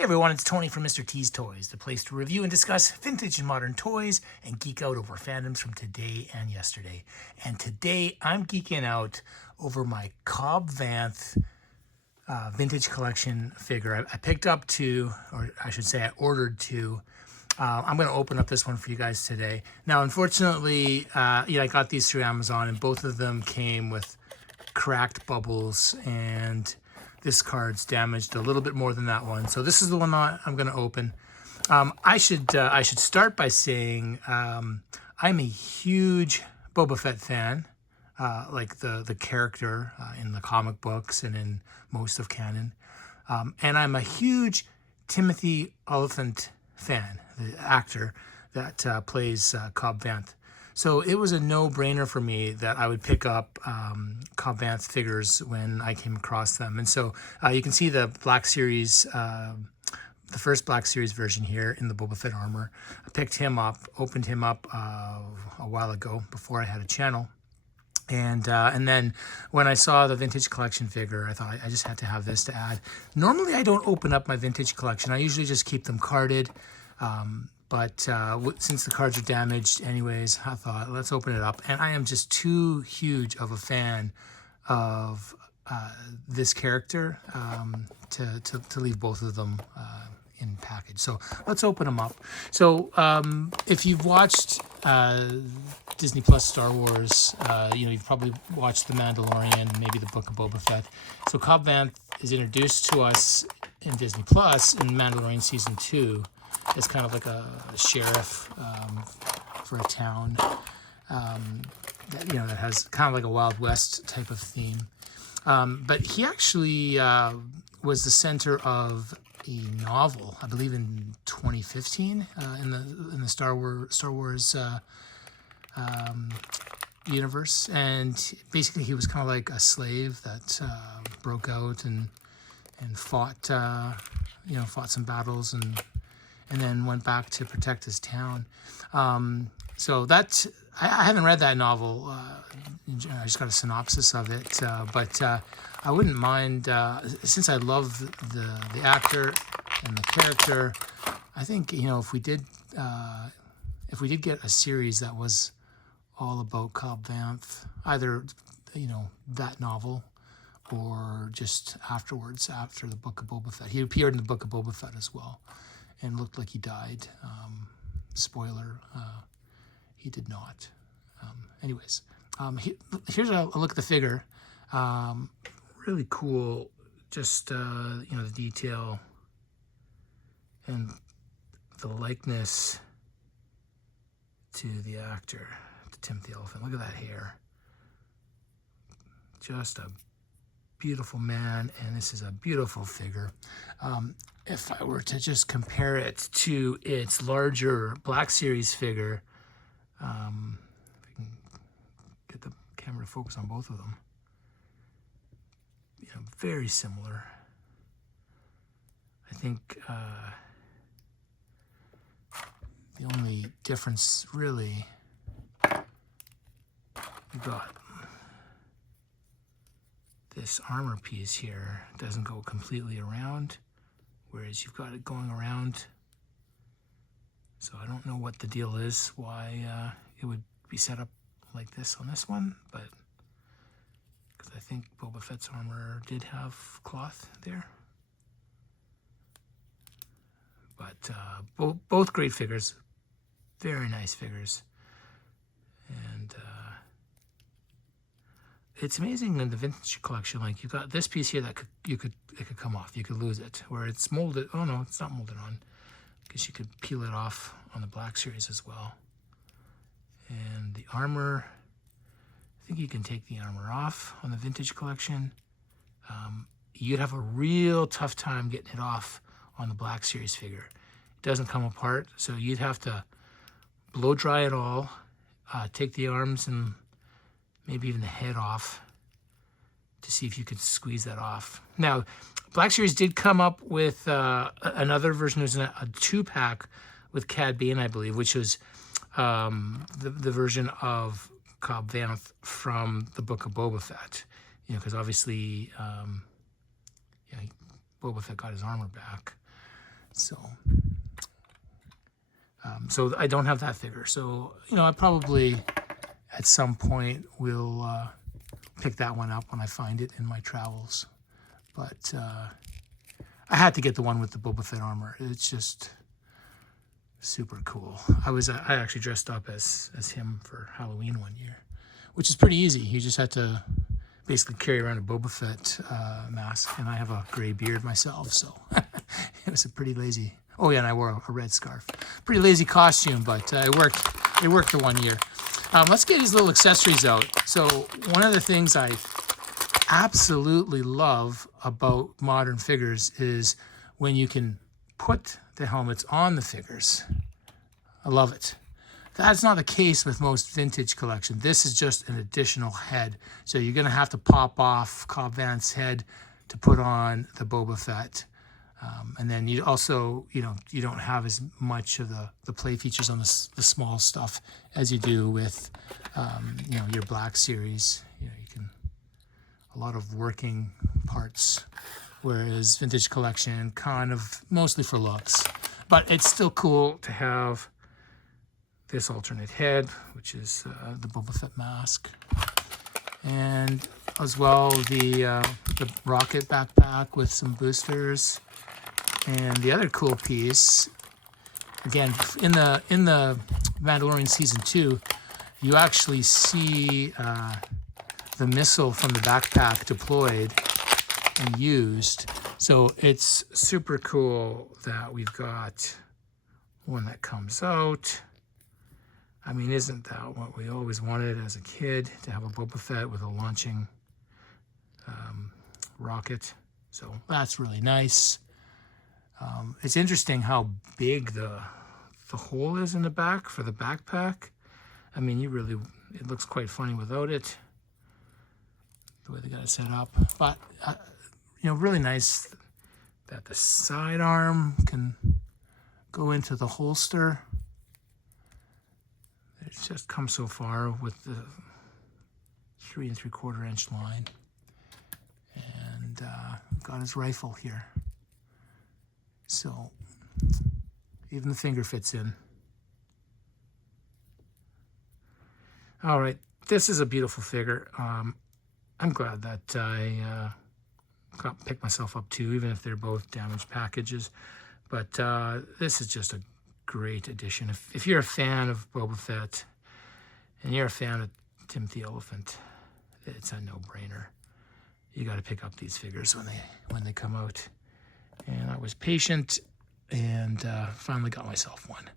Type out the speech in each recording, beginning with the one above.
Hey everyone, it's Tony from Mr. T's Toys, the place to review and discuss vintage and modern toys and geek out over fandoms from today and yesterday. And today I'm geeking out over my Cobb Vanth vintage collection figure. I picked up two, or I should say I ordered two. I'm going to open up this one for you guys today. Now, unfortunately, I got these through Amazon and both of them came with cracked bubbles and this card's damaged a little bit more than that one. So this is the one that I'm going to open. I should start by saying I'm a huge Boba Fett fan, like the character in the comic books and in most of canon. And I'm a huge Timothy Olyphant fan, the actor that plays Cobb Vanth. So it was a no-brainer for me that I would pick up Cobb Vanth figures when I came across them. And so you can see the Black Series, the first Black Series version here in the Boba Fett armor. I picked him up, opened him up a while ago before I had a channel. And then when I saw the vintage collection figure, I thought I just had to have this to add. Normally I don't open up my vintage collection. I usually just keep them carded. But since the cards are damaged anyways, I thought, let's open it up. And I am just too huge of a fan of this character to leave both of them in package. So let's open them up. So if you've watched Disney Plus Star Wars, you've probably watched The Mandalorian, maybe the Book of Boba Fett. So Cobb Vanth is introduced to us in Disney Plus in Mandalorian Season 2. It's kind of like a sheriff for a town that has kind of like a Wild West type of theme. But he actually was the center of a novel, I believe, in 2015 in the Star Wars universe. And basically, he was kind of like a slave that broke out and fought some battles and then went back to protect his town. So that, I haven't read that novel. I just got a synopsis of it. But I wouldn't mind, since I love the actor and the character, I think, if we did get a series that was all about Cobb Vanth, either, that novel or just afterwards, after the Book of Boba Fett. He appeared in the Book of Boba Fett as well and looked like he died. Spoiler, he did not. Anyways, here's a look at the figure. Really cool, just, the detail and the likeness to the actor, to Timothy Olyphant. Look at that hair. Just a beautiful man, and this is a beautiful figure. If I were to just compare it to its larger Black Series figure, if I can get the camera to focus on both of them, very similar. I think the only difference really, you got this armor piece here doesn't go completely around, whereas you've got it going around. So I don't know what the deal is, why it would be set up like this on this one, but because I think Boba Fett's armor did have cloth there. But both great figures, very nice figures. And it's amazing in the vintage collection, like you've got this piece here that it could come off, you could lose it. Where it's molded, oh no, it's not molded on, because you could peel it off on the Black Series as well. And the armor, I think you can take the armor off on the vintage collection. You'd have a real tough time getting it off on the Black Series figure. It doesn't come apart, so you'd have to blow dry it all, take the arms and maybe even the head off to see if you could squeeze that off. Now, Black Series did come up with another version. It was a 2-pack with Cad Bane, I believe, which was the version of Cobb Vanth from the Book of Boba Fett. Because obviously Boba Fett got his armor back. So, so I don't have that figure. So, you know, I probably at some point will pick that one up when I find it in my travels. But I had to get the one with the Boba Fett armor. It's just super cool. I actually dressed up as him for Halloween one year, which is pretty easy. You just had to basically carry around a Boba Fett mask, and I have a gray beard myself, so it was a pretty lazy. Oh yeah, and I wore a red scarf. Pretty lazy costume, but it worked. It worked the 1 year. Let's get these little accessories out. So one of the things I absolutely love about modern figures is when you can put the helmets on the figures. I love it. That's not the case with most vintage collection. This is just an additional head. So you're gonna have to pop off Cobb Vanth's head to put on the Boba Fett. And then you also, you know, you don't have as much of the play features on the small stuff as you do with, you know, your Black Series. You know, you can, a lot of working parts, whereas vintage collection kind of mostly for looks. But it's still cool to have this alternate head, which is the Boba Fett mask. And as well, the rocket backpack with some boosters. And the other cool piece, again, in the Mandalorian Season 2, you actually see the missile from the backpack deployed and used. So it's super cool that we've got one that comes out. I mean, isn't that what we always wanted as a kid, to have a Boba Fett with a launching rocket? So that's really nice. It's interesting how big the hole is in the back for the backpack. I mean, it looks quite funny without it, the way they got it set up. But, you know, really nice that the sidearm can go into the holster. It just comes so far with the 3 3/4 inch line. And got his rifle here. So even the finger fits in. All right, this is a beautiful figure. I'm glad that I picked myself up too, even if they're both damaged packages. But this is just a great addition. If you're a fan of Boba Fett and you're a fan of Timothy Olyphant, it's a no-brainer. You got to pick up these figures when they come out. And I was patient and finally got myself one.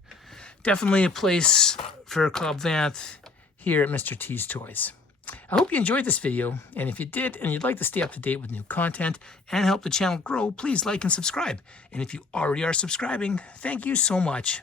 Definitely a place for Cobb Vanth here at Mr. T's Toys. I hope you enjoyed this video, and if you did and you'd like to stay up to date with new content and help the channel grow, please like and subscribe. And if you already are subscribing, thank you so much.